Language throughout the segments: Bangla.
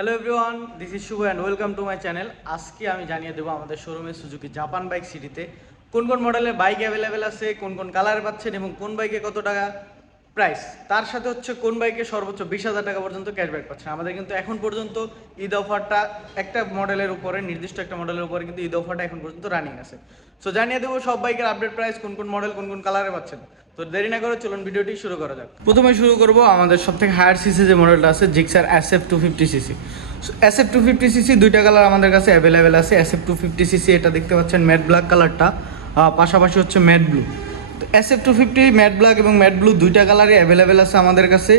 Hello everyone, this is Shubho and welcome to my channel. আজকে আমি জানিয়ে দেবো আমাদের শোরুমে সুজুকি জাপান বাইক সিটিতে কোন কোন মডেলের বাইক অ্যাভেলেবেল আছে, কোন কোন কালারে পাচ্ছেন এবং কোন বাইকে কত টাকা প্রাইস, তার সাথে হচ্ছে কোন বাইকে সর্বোচ্চ 20,000 টাকা পর্যন্ত ক্যাশব্যাক পাচ্ছেন। আমাদের কিন্তু এখন পর্যন্ত ঈদ অফারটা একটা মডেলের উপরে, নির্দিষ্ট একটা মডেলের উপরে কিন্তু ঈদ অফারটা এখন পর্যন্ত রানিং আছে। সো জানিয়ে দেবো সব বাইকের আপডেট প্রাইস, কোন কোন মডেল কোন কোন কালারে পাচ্ছেন। তো দেরি না করে চলুন ভিডিওটি শুরু করা যাক। প্রথমে শুরু করব আমাদের সবথেকে হায়ার সিসি যে মডেলটা আছে, Gixxer SF 250cc। SF 250cc দুইটা কালার আমাদের কাছে অ্যাভেলেবেল আছে। SF 250cc এটা দেখতে পাচ্ছেন ম্যাট ব্ল্যাক কালারটা, পাশাপাশি হচ্ছে ম্যাট ব্লু। তো SF 250 ম্যাট ব্ল্যাক এবং ম্যাট ব্লু দুইটা কালারই অ্যাভেলেবেল আছে আমাদের কাছে।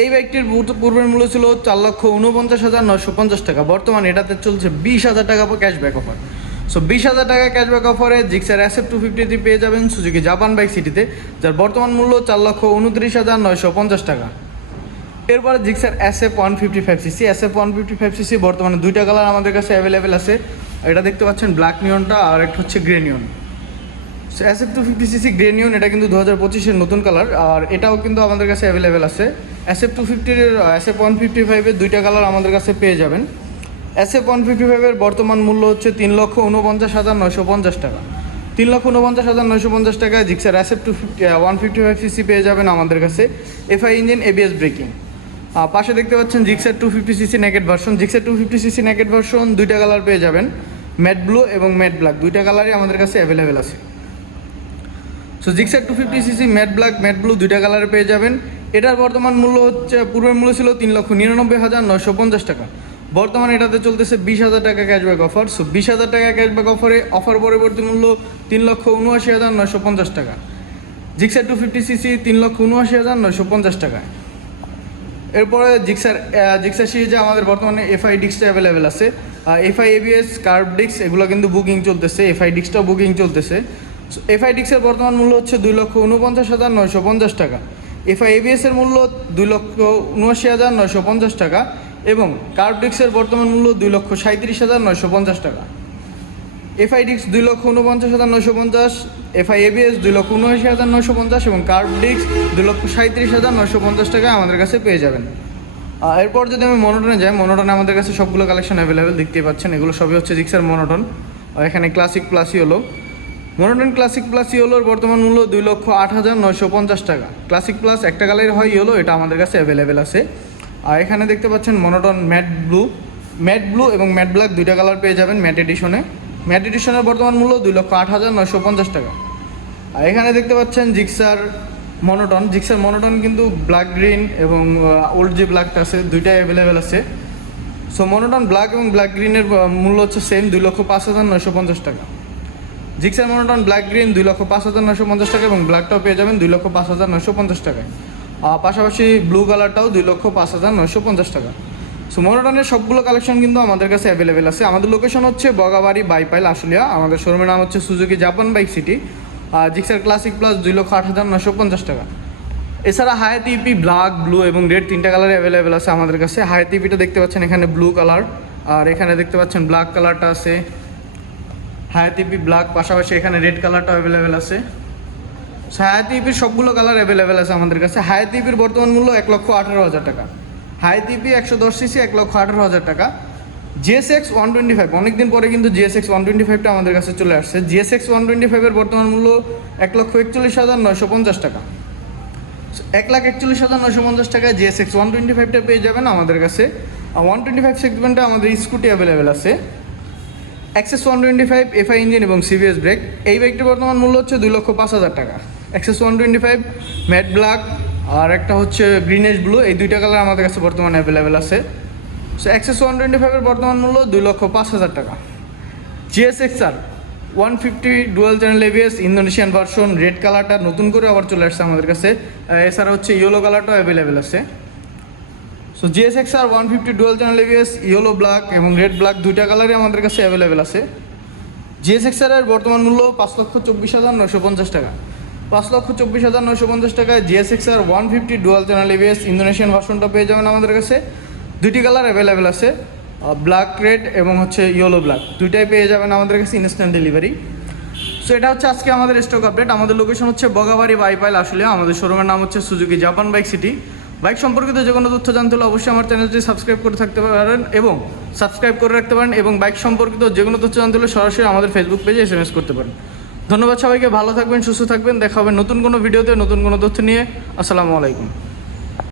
এই বাইকটির পূর্বের মূল্য ছিল 4,49,950 টাকা। বর্তমানে এটাতে চলছে 20,000 টাকা ক্যাশব্যাক অফার। সো 20,000 টাকা ক্যাশব্যাক অফারে জিক্সার SF 250 পেয়ে যাবেন সুজুকি জাপান বাইক সিটিতে, যার বর্তমান মূল্য 4,29,950 টাকা। এরপরে Gixxer SF 155cc। SF 155cc বর্তমানে দুইটা কালার আমাদের কাছে অ্যাভেলেবেল আছে। এটা দেখতে পাচ্ছেন ব্ল্যাক নিয়নটা, আর একটা হচ্ছে গ্রে নিয়ন। সো SF 250cc গ্রে নিয়ন এটা কিন্তু 2025-এর নতুন কালার, আর এটাও কিন্তু আমাদের কাছে অ্যাভেলেবেল আছে। SF 250-এর SF 155-এর দুইটা কালার আমাদের কাছে পেয়ে যাবেন। SF 155-এর বর্তমান মূল্য হচ্ছে 3,49,950 টাকা। 3,49,950 টাকায় জিক্সার SF 155cc পেয়ে যাবেন আমাদের কাছে। FI engine, ABS breaking. পাশে দেখতে পাচ্ছেন Gixxer 250cc naked version. Gixxer 250cc naked version দুইটা কালার পেয়ে যাবেন, ম্যাট ব্লু এবং ম্যাট ব্ল্যাক, দুইটা কালারই আমাদের কাছে অ্যাভেলেবেল আছে। So Gixxer 250cc matte black matte blue দুইটা কালারে পেয়ে যাবেন। এটার বর্তমান মূল্য হচ্ছে, পূর্বের মূল্য ছিল 3,99,950 টাকা। বর্তমানে এটাতে চলতেছে 20,000 টাকা ক্যাশব্যাক অফার। সো 20,000 টাকা ক্যাশব্যাক অফার পরবর্তী মূল্য 3,79,950 টাকা। জিক্সার 250cc 3,79,950 টাকা। এরপরে জিক্সার সিরিজে আমাদের বর্তমানে FI ডিস্কটা অ্যাভেলেবেল আছে। FI ABS কার্ভ ডিস্ক এগুলো কিন্তু বুকিং চলতেছে, FI ডিস্কটাও বুকিং চলতেছে। FI ডিস্কের বর্তমান মূল্য হচ্ছে 2,49,950 টাকা। FI ABS এর মূল্য 2,79,950 টাকা এবং কার্ভ ডিস্কের বর্তমান মূল্য 2,37,950 টাকা। FI ডিস্ক 2,49,950, FI ABS 2,79,950 এবং কার্ভ ডিস্ক 2,37,950 টাকায় আমাদের কাছে পেয়ে যাবেন। এরপর যদি আমি মনোটনে যাই, মনোটনে আমাদের কাছে সবগুলো কালেকশন অ্যাভেলেবেল দেখতেই পাচ্ছেন। এগুলো সবই হচ্ছে জিক্সার মনোটন। এখানে classic plus yellow, monotone classic plus ইয়েলোর বর্তমান মূল্য 2,08,950 টাকা। ক্লাসিক প্লাস একটা কালারের হয় ইয়েলো, এটা আমাদের কাছে অ্যাভেলেবেল আছে। আর এখানে দেখতে পাচ্ছেন মনোটন ম্যাট ব্লু এবং ম্যাট ব্ল্যাক দুইটা কালার পেয়ে যাবেন ম্যাট এডিশনের বর্তমান মূল্য 2,08,950 টাকা। আর এখানে দেখতে পাচ্ছেন জিক্সার মনোটন কিন্তু ব্ল্যাক গ্রিন এবং ওল্ড যে ব্ল্যাকটা আছে দুইটাই অ্যাভেলেবেল আছে। সো মনোটন ব্ল্যাক এবং ব্ল্যাক গ্রিনের মূল্য হচ্ছে সেম, 2,05,950 টাকা। জিক্সার মনোটন ব্ল্যাক গ্রিন 2,05,950 টাকা এবং ব্ল্যাকটাও পেয়ে যাবেন 2,05,950 টাকায়। পাশাপাশি ব্লু কালারটাও 2,05,950 টাকা। সো মনোটনের সবগুলো কালেকশন কিন্তু আমাদের কাছে অ্যাভেলেবেল আছে। আমাদের লোকেশন হচ্ছে বগাবাড়ি বাইপাইল আশুলিয়া। আমাদের শোরুমের নাম হচ্ছে Suzuki Japan bike city. Gixxer classic plus 2,08,950 টাকা। এছাড়া হায়াতি ইপি ব্ল্যাক, ব্লু এবং রেড তিনটা কালার অ্যাভেলেবেল আছে আমাদের কাছে। হায়াতি ইপিটা দেখতে পাচ্ছেন এখানে ব্লু কালার, আর এখানে দেখতে পাচ্ছেন ব্ল্যাক কালারটা আছে। হায়াতি ইপি ব্ল্যাক, পাশাপাশি এখানে রেড কালারটা অ্যাভেলেবেল আছে। হায়াতি ইপির সবগুলো কালার অ্যাভেলেবেল আছে আমাদের কাছে। হায়াতি ইপির বর্তমান মূল্য 1,18,000 টাকা। হায়াতি ইপি 110cc 1,18,000 টাকা। GSX 125 অনেকদিন পরে কিন্তু GSX 125টা আমাদের কাছে চলে আসছে। GSX 125-এর বর্তমান মূল্য 1,41,950 টাকা। 1,41,950 টাকায় GSX 125টা পেয়ে যাবেন আমাদের কাছে। 125 সেগমেন্টে আমাদের স্কুটি অ্যাভেলেবেল আছে। Access 125 FI ইঞ্জিন এবং CBS ব্রেক। এই বাইকটির বর্তমান মূল্য হচ্ছে 2,05,000 টাকা। Access 125 ম্যাট ব্ল্যাক আর একটা হচ্ছে গ্রিনেশ ব্লু, এই দুইটা কালার আমাদের কাছে বর্তমানে অ্যাভেলেবেল আছে। সো Access 125-এর বর্তমান মূল্য 2,05,000 টাকা। GSX-R 150 dual channel ABS Indonesian version, red কালারটা নতুন করে আবার চলে আসছে আমাদের কাছে। এছাড়া হচ্ছে ইয়েলো কালারটাও অ্যাভেলেবেল আছে। So GSX-R 150 dual channel ABS yellow black এবং রেড ব্ল্যাক দুইটা কালারই আমাদের কাছে অ্যাভেলেবেল আছে। GSX-R এর বর্তমান মূল্য 5,24,950 টাকা। 5,24,950 টাকায় GSX-R 150 dual channel ABS Indonesian ভার্সনটা পেয়ে যাবেন আমাদের কাছে। দুইটি কালার অ্যাভেলেবেল আছে, ব্ল্যাক রেড এবং হচ্ছে ইয়েলো ব্ল্যাক, দুইটাই পেয়ে যাবেন আমাদের কাছে ইনস্ট্যান্ট ডেলিভারি। সো এটা হচ্ছে আজকে আমাদের স্টক আপডেট। আমাদের লোকেশন হচ্ছে বগাবাড়ি বাইপাইল আশুলিয়া। আমাদের শোরুমের নাম হচ্ছে Suzuki Japan bike city. Bike সম্পর্কিত যে কোনো তথ্য জানতে হলে অবশ্যই আমার চ্যানেলটি সাবস্ক্রাইব করে থাকতে পারেন এবং সাবস্ক্রাইব করে রাখতে পারেন, এবং বাইক সম্পর্কিত যে কোনো তথ্য জানতে হলে সরাসরি আমাদের ফেসবুক পেজে SMS করতে পারেন। ধন্যবাদ সবাইকে, ভালো থাকবেন, সুস্থ থাকবেন, দেখা হবে নতুন কোনো ভিডিওতে নতুন কোনো তথ্য নিয়ে। আসসালামু আলাইকুম।